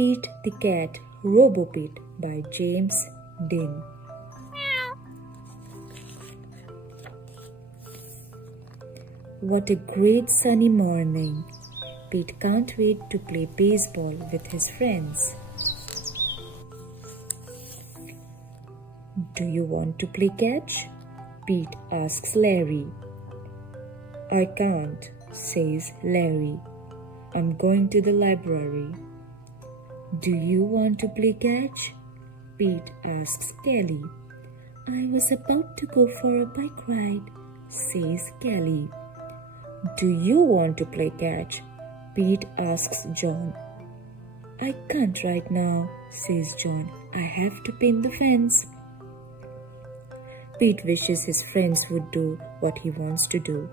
Pete the Cat, Robo-Pete by James Dean. What a great sunny morning. Pete can't wait to play baseball with his friends. Do you want to play catch? Pete asks Larry. I can't, says Larry. I'm going to the library. Do you want to play catch? Pete asks Kelly. I was about to go for a bike ride, says Kelly. Do you want to play catch? Pete asks John. I can't right now, says John. I have to paint the fence. Pete wishes his friends would do what he wants to do.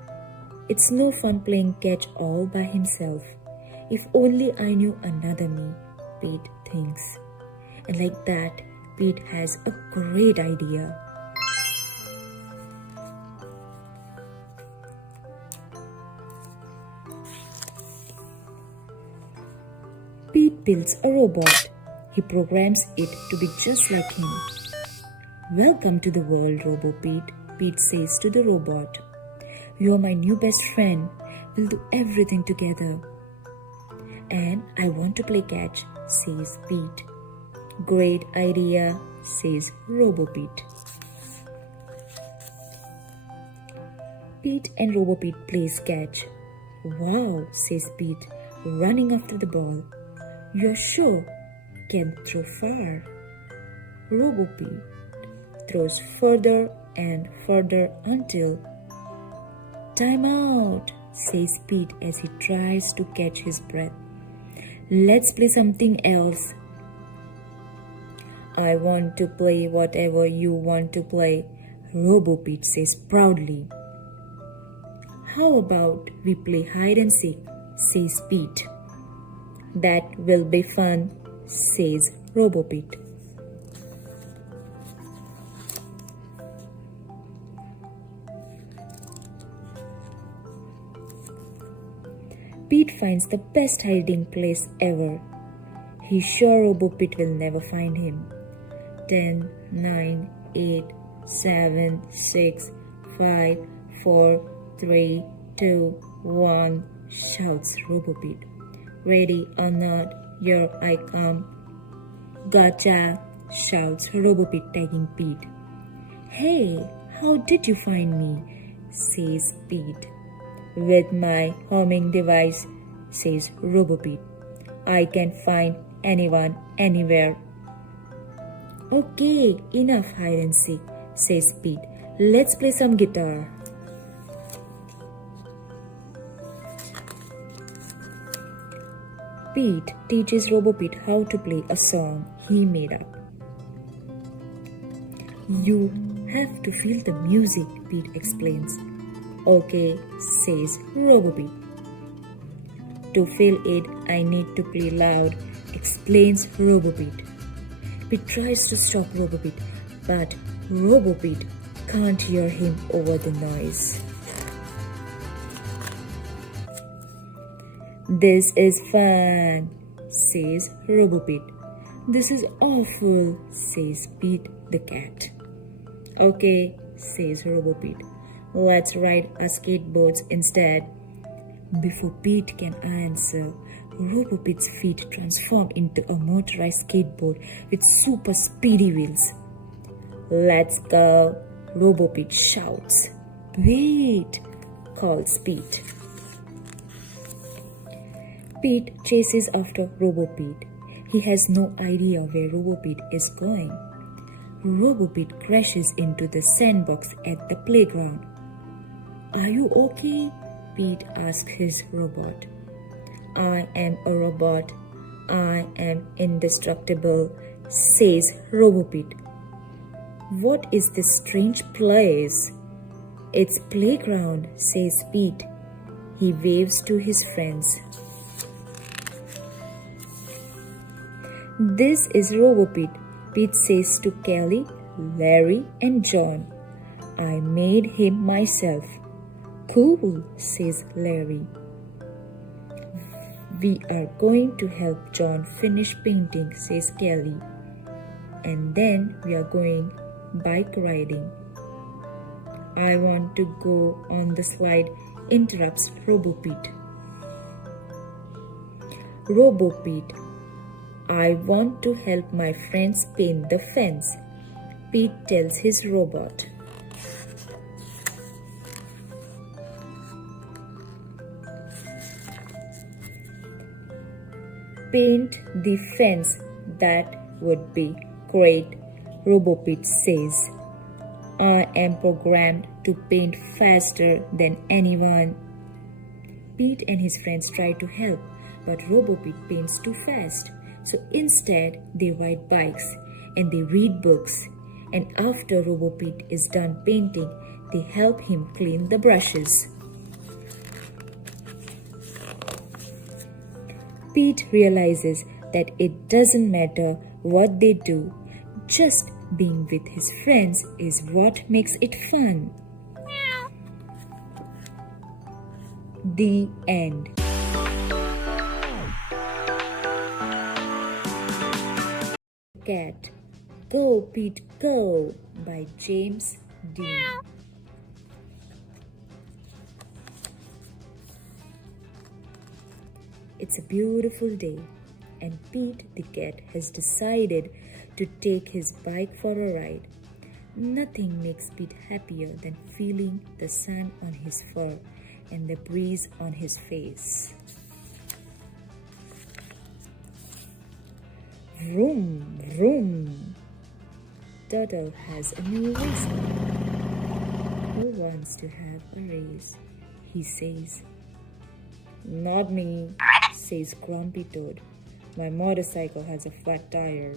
It's no fun playing catch all by himself. If only I knew another me, Pete thinks. And like that, Pete has a great idea. Pete builds a robot. He programs it to be just like him. Welcome to the world, Robo-Pete, Pete says to the robot. You are my new best friend. We'll do everything together. And I want to play catch, says Pete. Great idea, says Robo-Pete. Pete and Robo-Pete plays catch. Wow, says Pete, running after the ball. You're sure can throw far. Robo-Pete throws further and further until time out, says Pete as he tries to catch his breath. Let's play something else. I want to play whatever you want to play, Robo-Pete says proudly. How about we play hide and seek, says Pete. That will be fun, says Robo-Pete. Pete finds the best hiding place ever. He's sure Robo-Pete will never find him. 10, 9, 8, 7, 6, 5, 4, 3, 2, 1, shouts Robo-Pete. Ready or not, here I come. Gotcha, shouts Robo-Pete tagging Pete. Hey, how did you find me? Says Pete. With my homing device, says Robo-Pete. I can find anyone, anywhere. Okay, enough hide and seek, says Pete. Let's play some guitar. Pete teaches Robo-Pete how to play a song he made up. You have to feel the music, Pete explains. Okay, says Robo-Pete. To feel it, I need to play loud, explains Robo-Pete. Pete tries to stop Robo-Pete, but Robo-Pete can't hear him over the noise. This is fun, says Robo-Pete. This is awful, says Pete the cat. Okay, says Robo-Pete. Let's ride our skateboards instead. Before Pete can answer, Robo-Pete's feet transform into a motorized skateboard with super speedy wheels. Let's go, Robo-Pete shouts. Wait, calls Pete. Pete chases after Robo-Pete. He has no idea where Robo-Pete is going. Robo-Pete crashes into the sandbox at the playground. Are you okay? Pete asks his robot. I am a robot. I am indestructible, says Robo-Pete. What is this strange place? It's playground, says Pete. He waves to his friends. This is Robo-Pete, Pete says to Kelly, Larry and John. I made him myself. Cool, says Larry. We are going to help John finish painting, says Kelly. And then we are going bike riding. I want to go on the slide, interrupts RoboPete. RoboPete, I want to help my friends paint the fence, Pete tells his robot. Paint the fence, that would be great, RoboPete says. I am programmed to paint faster than anyone. Pete and his friends try to help, but RoboPete paints too fast. So instead, they ride bikes and they read books. And after RoboPete is done painting, they help him clean the brushes. Pete realizes that it doesn't matter what they do, just being with his friends is what makes it fun. The end. Cat, Go Pete Go by James Dean. It's a beautiful day, and Pete the cat has decided to take his bike for a ride. Nothing makes Pete happier than feeling the sun on his fur and the breeze on his face. Vroom, vroom. Turtle has a new race car. Who wants to have a race? He says. Not me, says Grumpy Toad. My motorcycle has a flat tire.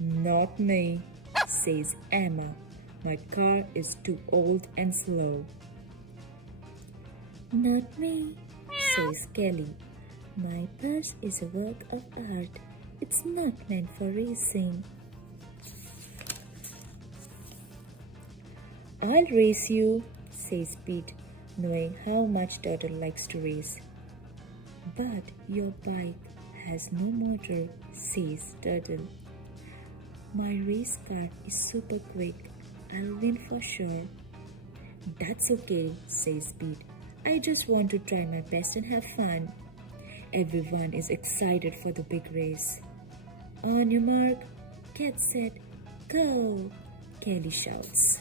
Not me, says Emma. My car is too old and slow. Not me, says Kelly. My purse is a work of art. It's not meant for racing. I'll race you, says Pete, knowing how much Turtle likes to race. But your bike has no motor, says Turtle. My race car is super quick. I'll win for sure. That's okay, says Pete. I just want to try my best and have fun. Everyone is excited for the big race. On your mark, get set, go, Kelly shouts.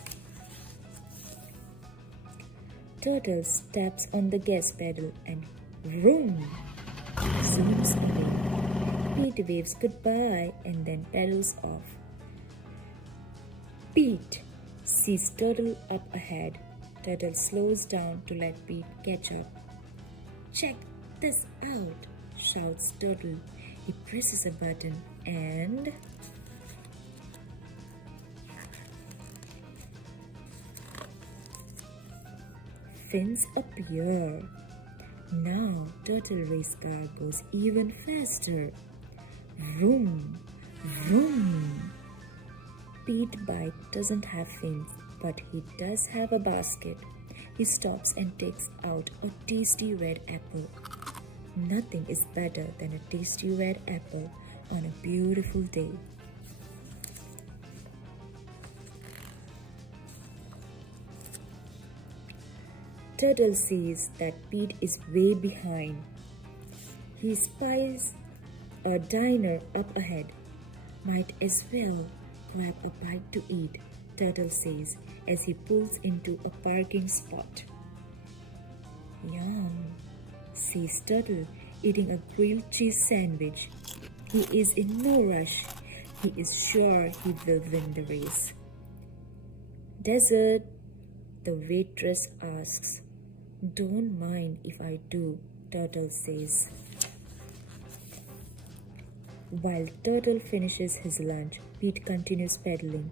Turtle steps on the gas pedal and vroom, zooms away. Pete waves goodbye and then pedals off. Pete sees Turtle up ahead. Turtle slows down to let Pete catch up. Check this out, shouts Turtle. He presses a button and fins appear. Now Turtle race car goes even faster. Vroom, vroom. Pete bike doesn't have fins, but he does have a basket. He stops and takes out a tasty red apple. Nothing is better than a tasty red apple on a beautiful day. Turtle sees that Pete is way behind. He spies a diner up ahead. Might as well grab a bite to eat, Turtle says as he pulls into a parking spot. Yum, says Turtle, eating a grilled cheese sandwich. He is in no rush. He is sure he will win the race. Dessert, the waitress asks. Don't mind if I do, Turtle says. While Turtle finishes his lunch, Pete continues pedaling.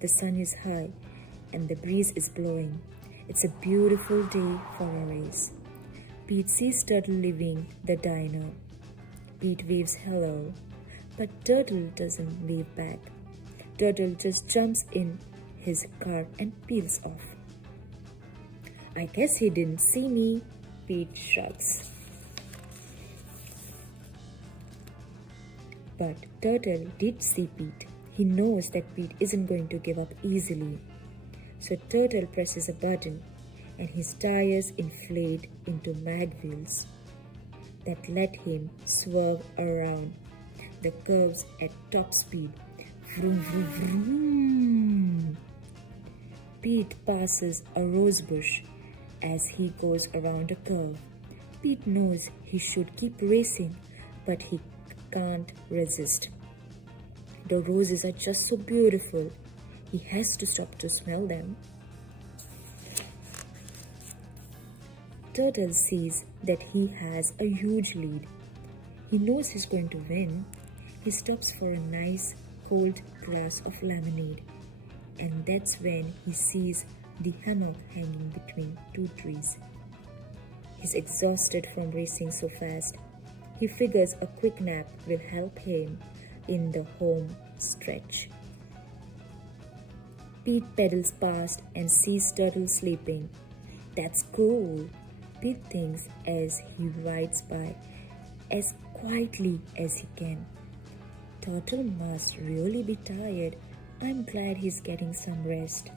The sun is high and the breeze is blowing. It's a beautiful day for a race. Pete sees Turtle leaving the diner. Pete waves hello, but Turtle doesn't wave back. Turtle just jumps in his car and peels off. I guess he didn't see me, Pete shrugs. But Turtle did see Pete. He knows that Pete isn't going to give up easily. So Turtle presses a button and his tires inflate into mag wheels that let him swerve around the curves at top speed. Vroom, vroom, vroom. Pete passes a rose bush as he goes around a curve. Pete knows he should keep racing, but he can't resist. The roses are just so beautiful. He has to stop to smell them. Turtle sees that he has a huge lead. He knows he's going to win. He stops for a nice cold glass of lemonade. And that's when he sees the hammock hanging between two trees. He's exhausted from racing so fast. He figures a quick nap will help him in the home stretch. Pete pedals past and sees Turtle sleeping. That's cool, Pete thinks as he rides by as quietly as he can. Turtle must really be tired. I'm glad he's getting some rest.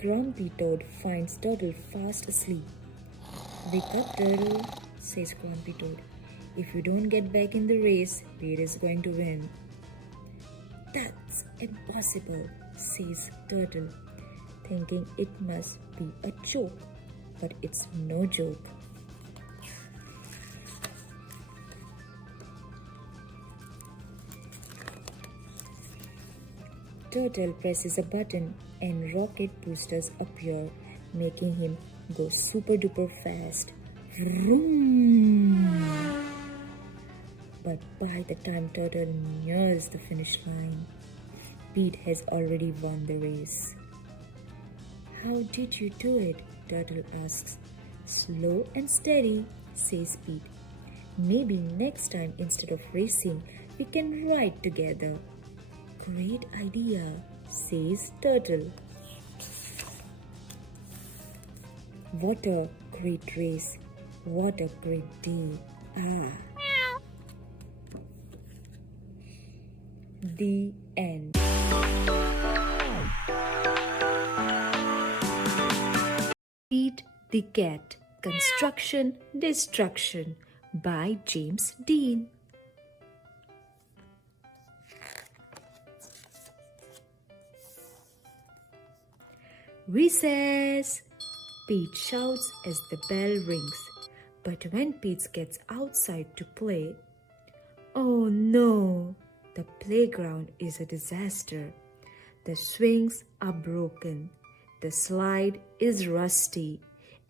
Grumpy Toad finds Turtle fast asleep. Wake up, Turtle, says Grumpy Toad. If you don't get back in the race, Pete is going to win. That's impossible, says Turtle, thinking it must be a joke. But it's no joke. Turtle presses a button and rocket boosters appear, making him go super duper fast. Vroom! But by the time Turtle nears the finish line, Pete has already won the race. How did you do it? Turtle asks. Slow and steady, says Pete. Maybe next time instead of racing, we can ride together. Great idea, says Turtle. What a great race. What a great day. The end. Pete the Cat. Construction Destruction by James Dean. Recess! Pete shouts as the bell rings. But when Pete gets outside to play, oh no! The playground is a disaster. The swings are broken. The slide is rusty.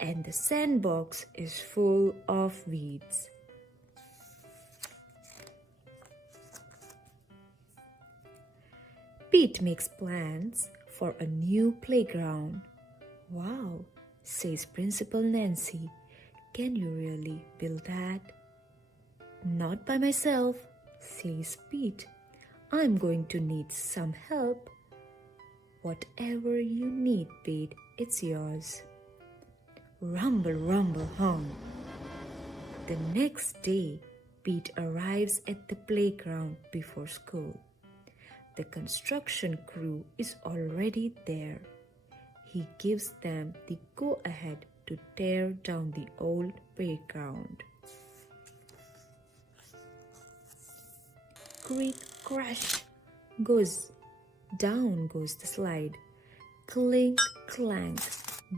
And the sandbox is full of weeds. Pete makes plans for a new playground. Wow, says Principal Nancy. Can you really build that? Not by myself, says Pete. I'm going to need some help. Whatever you need, Pete, it's yours. Rumble, rumble, hum. The next day, Pete arrives at the playground before school. The construction crew is already there. He gives them the go-ahead to tear down the old playground. Creak, crash, down goes the slide. Clink, clank,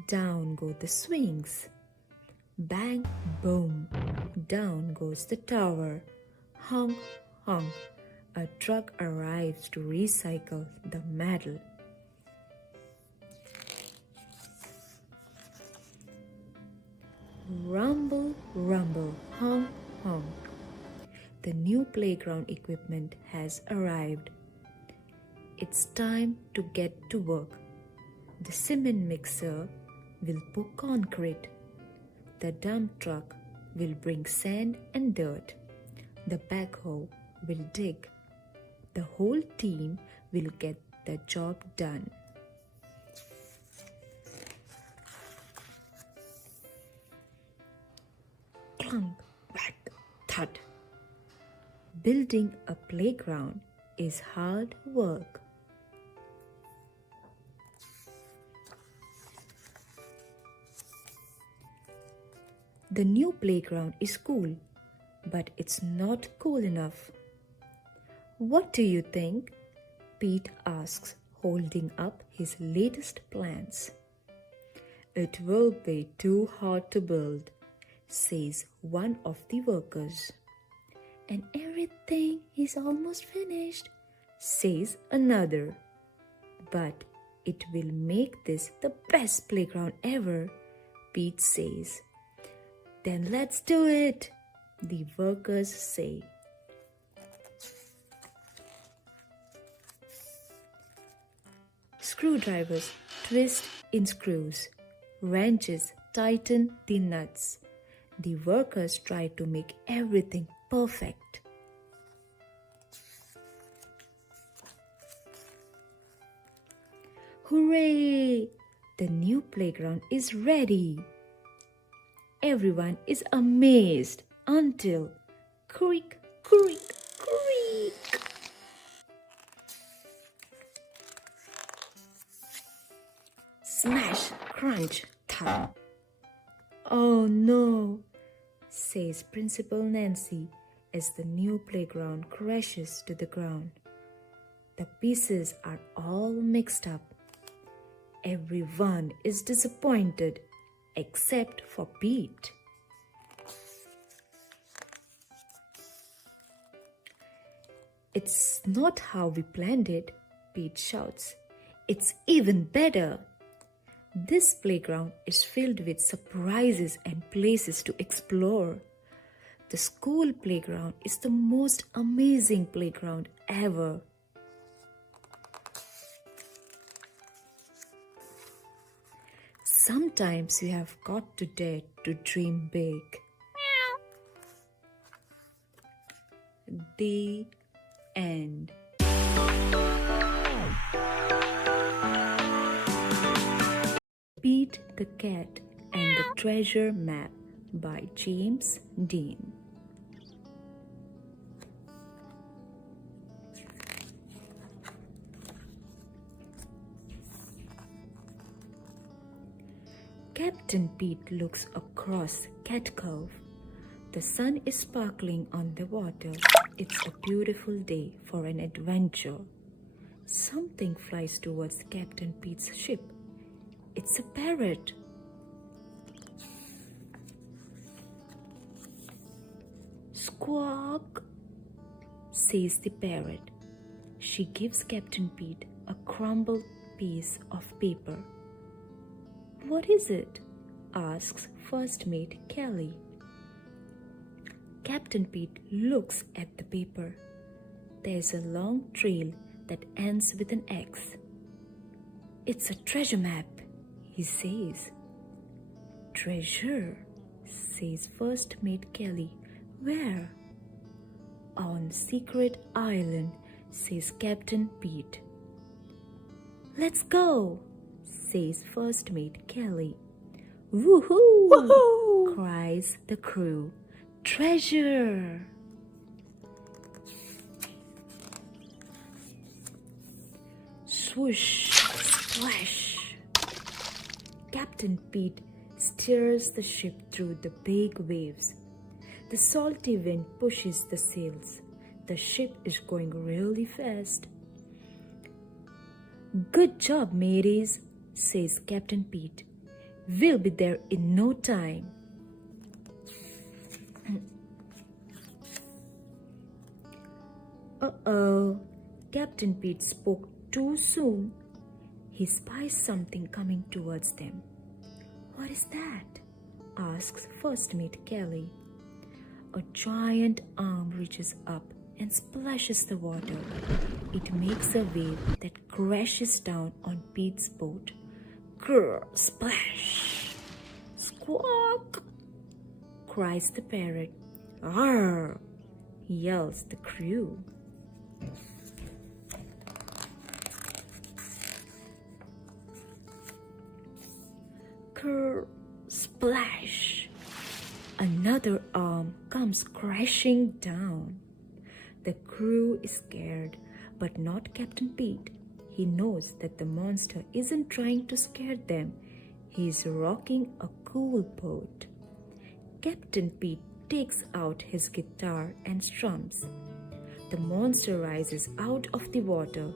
down go the swings. Bang, boom, down goes the tower. Honk, honk, a truck arrives to recycle the metal. Rumble, rumble, honk, honk. The new playground equipment has arrived. It's time to get to work. The cement mixer will pour concrete. The dump truck will bring sand and dirt. The backhoe will dig. The whole team will get the job done. Clunk, whack, thud. Building a playground is hard work. The new playground is cool, but it's not cool enough. What do you think? Pete asks, holding up his latest plans. It will be too hard to build, says one of the workers. And everything is almost finished, says another. But it will make this the best playground ever, Pete says. Then let's do it, the workers say. Screwdrivers twist in screws. Wrenches tighten the nuts. The workers try to make everything perfect. Hooray! The new playground is ready. Everyone is amazed until creak, creak, creak. Smash, crunch, thud. Oh no, says Principal Nancy as the new playground crashes to the ground. The pieces are all mixed up. Everyone is disappointed except for Pete. It's not how we planned it, Pete shouts. It's even better. This playground is filled with surprises and places to explore. The school playground is the most amazing playground ever. Sometimes you have got to dare to dream big. The end. Pete the Cat and the Treasure Map by James Dean. Captain Pete looks across Cat Cove. The sun is sparkling on the water. It's a beautiful day for an adventure. Something flies towards Captain Pete's ship. It's a parrot. Squawk, says the parrot. She gives Captain Pete a crumbled piece of paper. What is it? Asks First Mate Kelly. Captain Pete looks at the paper. There's a long trail that ends with an X. It's a treasure map, he says. Treasure, says First Mate Kelly. Where? On Secret Island, says Captain Pete. Let's go, says First Mate Kelly. Woohoo! Woohoo! Cries the crew. Treasure! Swoosh! Splash! Captain Pete steers the ship through the big waves. The salty wind pushes the sails. The ship is going really fast. Good job, mateys, says Captain Pete. We'll be there in no time. Uh-oh, Captain Pete spoke too soon. He spies something coming towards them. What is that? Asks First Mate Kelly. A giant arm reaches up and splashes the water. It makes a wave that crashes down on Pete's boat. Grr, splash! Squawk! Cries the parrot. Arr! Yells the crew. Grr, splash! Another arm storm comes crashing down. The crew is scared, but not Captain Pete. He knows that the monster isn't trying to scare them. He is rocking a cool boat. Captain Pete takes out his guitar and strums. The monster rises out of the water.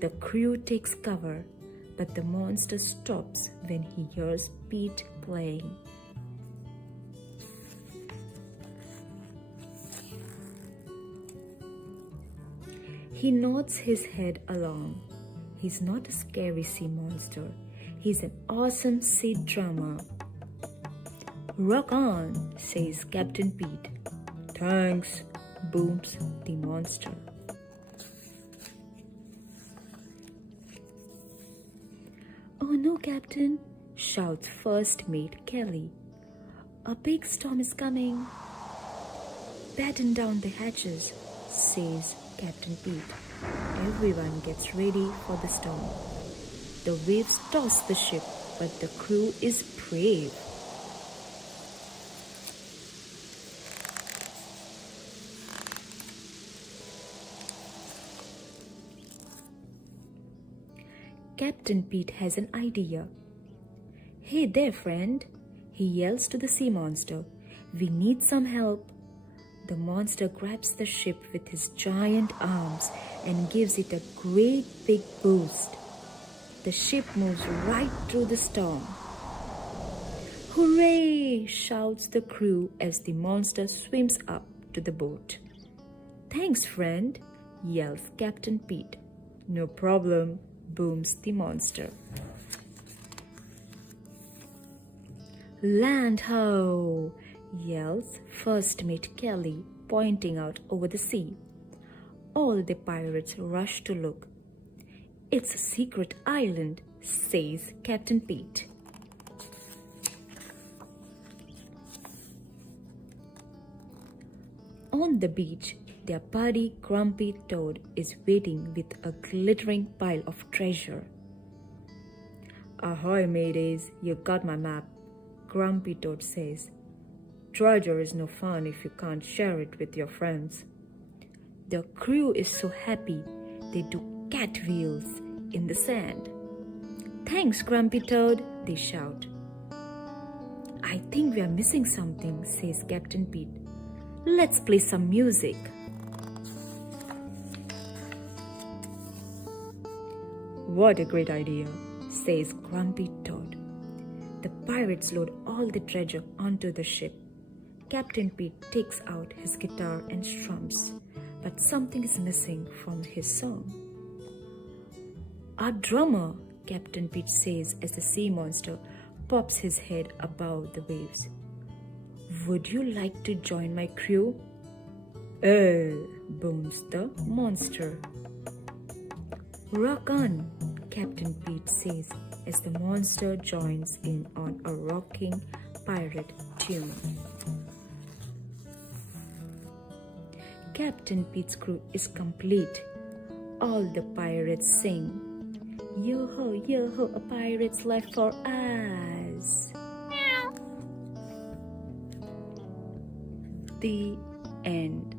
The crew takes cover, but the monster stops when he hears Pete playing. He nods his head along. He's not a scary sea monster. He's an awesome sea drummer. "Rock on," says Captain Pete. "Thanks," booms the monster. "Oh no, Captain," shouts first mate Kelly. "A big storm is coming." "Batten down the hatches," says Captain Pete. Everyone gets ready for the storm. The waves toss the ship, but the crew is brave. Captain Pete has an idea. "Hey there, friend," he yells to the sea monster. "We need some help." The monster grabs the ship with his giant arms and gives it a great big boost. The ship moves right through the storm. "Hooray!" shouts the crew as the monster swims up to the boat. "Thanks, friend," yells Captain Pete. "No problem," booms the monster. "Land ho!" yells first mate Kelly, pointing out over the sea. All the pirates rush to look. "It's a secret island," says Captain Pete. On the beach, their buddy Grumpy Toad is waiting with a glittering pile of treasure. "Ahoy, mateys, you got my map," Grumpy Toad says. "Treasure is no fun if you can't share it with your friends." The crew is so happy they do cartwheels in the sand. "Thanks, Grumpy Toad," they shout. "I think we are missing something," says Captain Pete. "Let's play some music." "What a great idea," says Grumpy Toad. The pirates load all the treasure onto the ship. Captain Pete takes out his guitar and strums, but something is missing from his song. "Our drummer," Captain Pete says as the sea monster pops his head above the waves. "Would you like to join my crew?" Booms the monster. "Rock on," Captain Pete says as the monster joins in on a rocking pirate tune. Captain Pete's crew is complete. All the pirates sing, "Yo ho, a pirate's life for us." The end.